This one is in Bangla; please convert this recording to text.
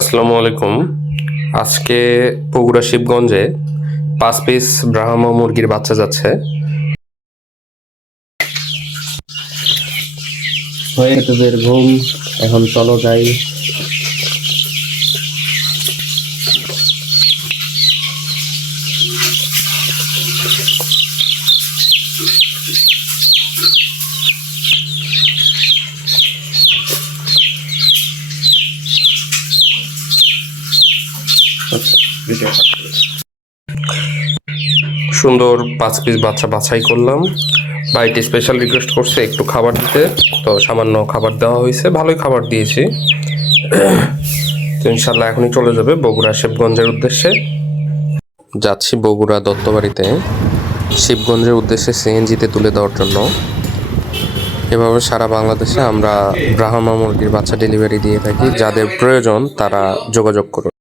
আসসালামু আলাইকুম। আজকে বগুড়া শিবগঞ্জে 5 পিস ব্রাহ্মা মুরগির বাচ্চা যাচ্ছে। হয়ে তোদের ঘুম, এখন চলো যাই। সুন্দর 5 পিস বাচ্চা বাছাই করলাম। ভাইটি স্পেশাল রিকোয়েস্ট করছে একটু খাবার দিতে, তো সামান্য খাবার দেওয়া হয়েছে, ভালোই খাবার দিয়েছি। তো ইনশাল্লাহ এখনই চলে যাবে বগুড়া শিবগঞ্জের উদ্দেশ্যে। যাচ্ছি বগুড়া দত্তবাড়িতে শিবগঞ্জের উদ্দেশ্যে সিএনজিতে তুলে দেওয়ার জন্য। এভাবে সারা বাংলাদেশে আমরা ব্রাহ্মা মুরগির বাচ্চা ডেলিভারি দিয়ে থাকি। যাদের প্রয়োজন তারা যোগাযোগ করুন।